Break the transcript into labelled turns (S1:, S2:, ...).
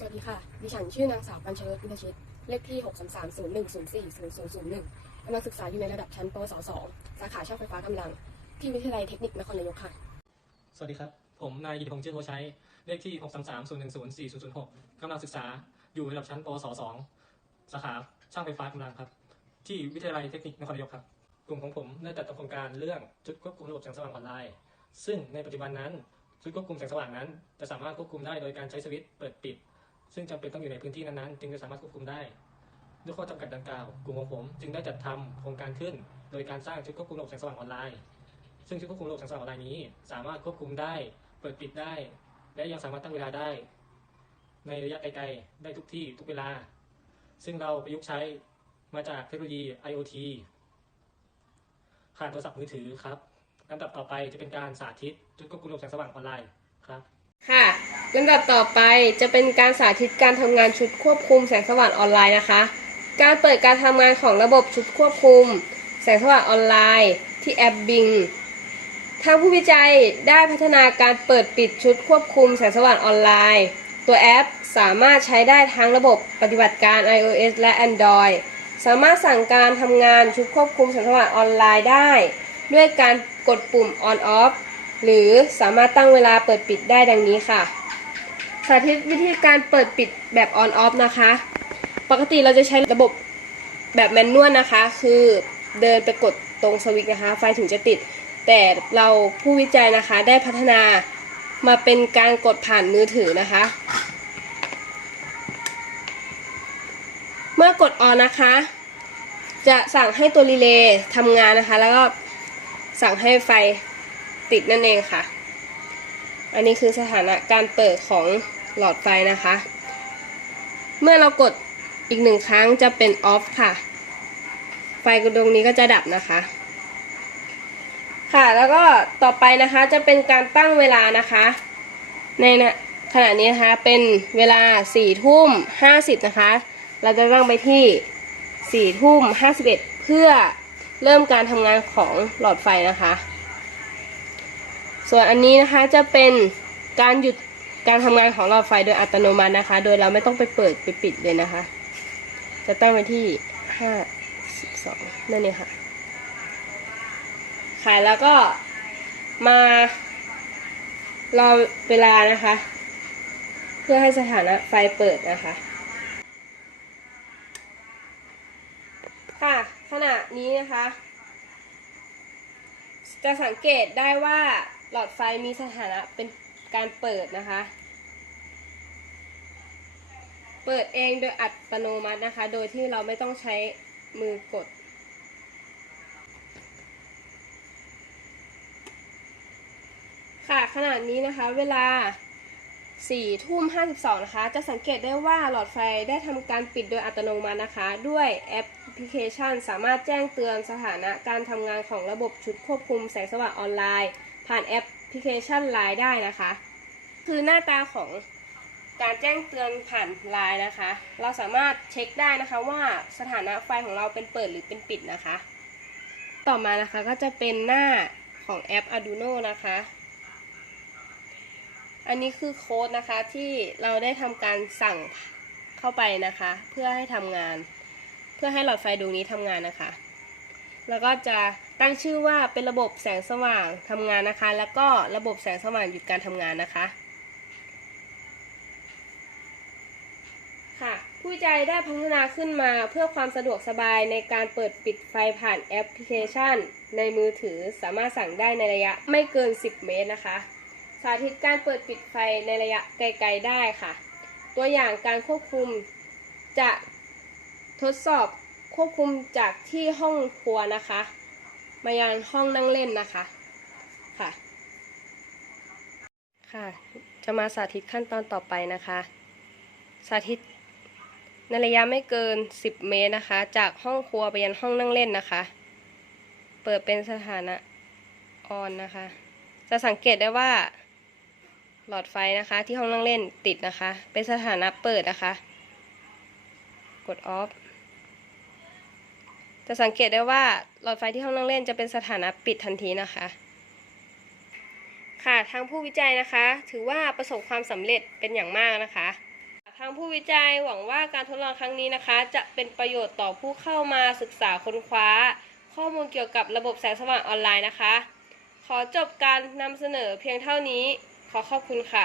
S1: สวัสดีค่ะ ดิฉันชื่อนางสาวปัญชรสอินทชิต เลขที่6 3 3 0 1 0 4 0 0 0 1กำลังศึกษาอยู่ในระดับชั้นปวส 2 สาขาช่างไฟฟ้ากำลัง ที่วิทยาลัยเทคนิคนครนายกค่ะ
S2: สวัสดีครับ ผมนายกิติพงษ์ชื่นโพใช้เลขที่ 6 3 3 0 1 0 4 0 0 6กำลังศึกษาอยู่ในระดับชั้นปวส 2 สาขาช่างไฟฟ้ากำลังครับ ที่วิทยาลัยเทคนิคนครนายกครับ กลุ่มของผมได้จัดทำโครงการเรื่องจุดควบคุมระบบแสงสว่างออนไลน์ ซึ่งในปัจจุบันนั้นชุดควบคุมแสงสว่างนั้น จะสามารถควบคุมได้โดยการใช้สวิตช์เปิดปิด ซึ่งจำเป็นต้องอยู่ในพื้นที่นั้นๆ จึงจะสามารถควบคุมได้ด้วยข้อจำกัดดังกล่าว กลุ่มของผมจึงได้จัดทำโครงการขึ้น โดยการสร้างชุดควบคุมระบบแสงสว่างออนไลน์ ซึ่งชุดควบคุมระบบแสงสว่างออนไลน์นี้ สามารถควบคุมได้ เปิดปิดได้ และยังสามารถตั้งเวลาได้ ในระยะไกลๆ ได้ทุกที่ทุกเวลา ซึ่งเราประยุกต์ใช้มาจากเทคโนโลยี IoT ผ่านโทรศัพท์มือถือครับลำดับต่อไปจะเป็นการสาธิต จุดควบคุมระบบแสงสว่างออนไลน์ครับ
S3: ค่ะ ลำดับต่อไปจะเป็นการสาธิตการทำงานชุดควบคุมแสงสว่างออนไลน์นะคะ การเปิดการทำงานของระบบชุดควบคุม แสงสว่างออนไลน์ที่แอป Bing ทางผู้วิจัยได้พัฒนาการเปิดปิดชุดควบคุมแสงสว่างออนไลน์ ตัวแอปสามารถใช้ได้ทั้งระบบปฏิบัติการ iOS และ Android สามารถสั่งการทำงานชุดควบคุมแสงสว่างออนไลน์ได้ ด้วยการกดปุ่ม on off หรือสามารถตั้งเวลาเปิดปิดได้ดังนี้ค่ะ สาธิตวิธีการเปิดปิดแบบ on off นะคะ ปกติเราจะใช้ระบบแบบแมนนวลนะคะ คือเดินไปกดตรงสวิตช์นะคะ ไฟถึงจะติด แต่เราผู้วิจัยนะคะได้พัฒนามาเป็นการกดผ่านมือถือนะคะ เมื่อกด on นะคะ จะสั่งให้ตัวรีเลย์ทำงานนะคะ แล้วก็สั่งให้ไฟติดนั่นเองค่ะ อันนี้คือสถานะการเปิดของ หลอดไฟนะคะ เมื่อเรากดอีกหนึ่งครั้งจะเป็น off ค่ะ ไฟกระดวงนี้ก็จะดับนะคะ ค่ะแล้วก็ต่อไปนะคะจะเป็นการตั้งเวลานะคะ ในนะขณะนี้นะคะเป็นเวลา4ทุ่ม50นะคะ เราจะตั้งไปที่4ทุ่ม51เพื่อเริ่มการทำงานของหลอดไฟนะคะ ส่วนอันนี้นะคะจะเป็นการหยุด การทำงานของหลอดไฟโดยอัตโนมัตินะคะ โดยเราไม่ต้องไปเปิดไปปิดเลยนะคะ จะตั้งไว้ที่ห้าสิบสองนั่นเองค่ะค่ะแล้วก็มารอเวลานะคะ เพื่อให้สถานะไฟเปิดนะคะ ค่ะขณะนี้นะคะ จะสังเกตได้ว่าหลอดไฟมีสถานะเป็น การเปิดนะคะ เปิดเองโดยอัตโนมัตินะคะ โดยที่เราไม่ต้องใช้มือกด ค่ะขณะนี้นะคะเวลา4ทุ่ม52 นะคะ จะสังเกตได้ว่าหลอดไฟได้ทำการปิดโดยอัตโนมัตินะคะ ด้วยแอปพลิเคชันสามารถแจ้งเตือนสถานะการทำงานของระบบชุดควบคุมแสงสว่างออนไลน์ ผ่านแอป พลิเคชัน Line ได้นะคะ คือหน้าตาของการแจ้งเตือนผ่าน Line นะคะ เราสามารถเช็คได้นะคะว่าสถานะไฟของเราเป็นเปิดหรือเป็นปิดนะคะ ต่อมานะคะก็จะเป็นหน้าของแอป Arduino นะคะ อันนี้คือโค้ดนะคะที่เราได้ทำการสั่งเข้าไปนะคะ เพื่อให้ทำงาน เพื่อให้หลอดไฟดวงนี้ทำงานนะคะ แล้วก็จะตั้งชื่อว่าเป็นระบบแสงสว่างทำงานนะคะ แล้วก็ระบบแสงสว่างหยุดการทำงานนะคะ ค่ะ ผู้วิจัยได้พัฒนาขึ้นมาเพื่อความสะดวกสบายในการเปิดปิดไฟผ่านแอปพลิเคชัน ในมือถือสามารถสั่งได้ในระยะไม่เกิน 10 เมตรนะคะ สาธิตการเปิดปิดไฟในระยะไกล ๆได้ค่ะ ตัวอย่างการควบคุมจะทดสอบ ควบคุมจากที่ห้องครัวนะคะ มายังห้องนั่งเล่นนะคะค่ะ ค่ะ จะมาสาธิตขั้นตอนต่อไปนะคะ สาธิตในระยะไม่เกิน 10 เมตรนะคะ จากห้องครัวไปยันห้องนั่งเล่นนะคะ เปิดเป็นสถานะออนนะคะ จะสังเกตได้ว่า หลอดไฟนะคะ ที่ห้องนั่งเล่นติดนะคะ เป็นสถานะเปิดนะคะ กดออฟ จะสังเกตได้ว่าหลอดไฟที่ห้องนั่งเล่นจะเป็นสถานะปิดทันทีนะคะ ค่ะทางผู้วิจัยนะคะ ถือว่าประสบความสำเร็จเป็นอย่างมากนะคะทางผู้วิจัยหวังว่าการทดลองครั้งนี้นะคะ จะเป็นประโยชน์ต่อผู้เข้ามาศึกษาค้นคว้า ข้อมูลเกี่ยวกับระบบแสงสว่างออนไลน์นะคะ ขอจบการนำเสนอเพียงเท่านี้ ขอขอบคุณค่ะ